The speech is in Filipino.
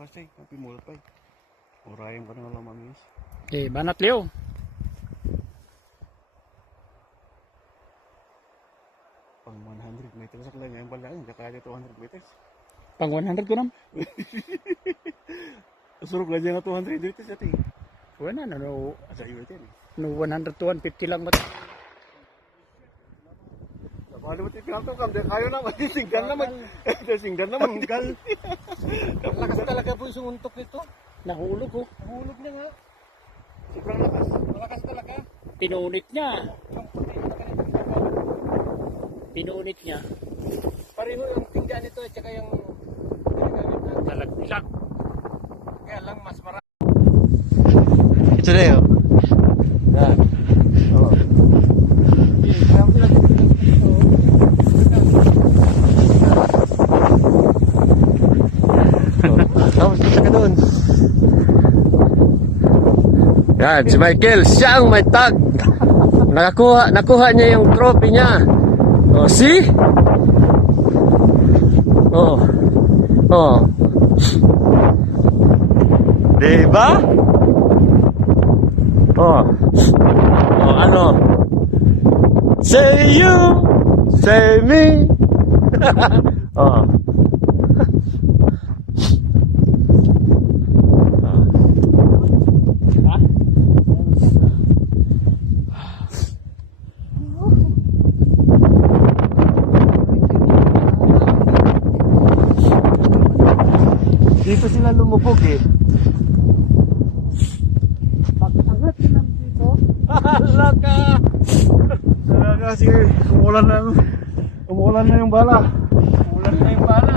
kasi. Kapi mulpay. Urayan ka na lang maminis. Okay, banat Leo. Pang 100 meters sa lang. Yung pala, kaya 200 meters. Pang 100 ko nam. Surog lang dyan na 200 meters ati. Wala na, no, Asa iyo ito no 100 to 150 lang ba? Bali mo tipinalto kam, kayo naman, singgan naman. Singgan naman. Tanggal. Lakas talaga po yung sumuntok nito. Nahulog ko. Nahulog niya nga. Sobrang lakas. Malakas talaga. Pinunit niya. Yung puti na ganito talaga. Pinunit niya. Pareho yung tinggan nito at saka yung ginagamit natin. Talaglag. Kaya lang mas marami. Ito na yun. Yan. Oo. Tapos punta ka doon. Yan, si Michael, siya ang may tag. Nakuha niya yung trophy niya. Oh, see? Oh. Oh. Diba? Oh. Oh, ano? Say you, say me. Oh. Dito sila lumubog eh. Pag-angat lang dito. Hala ka! Talaga sige, umulan na yung bala. Ulan na yung bala.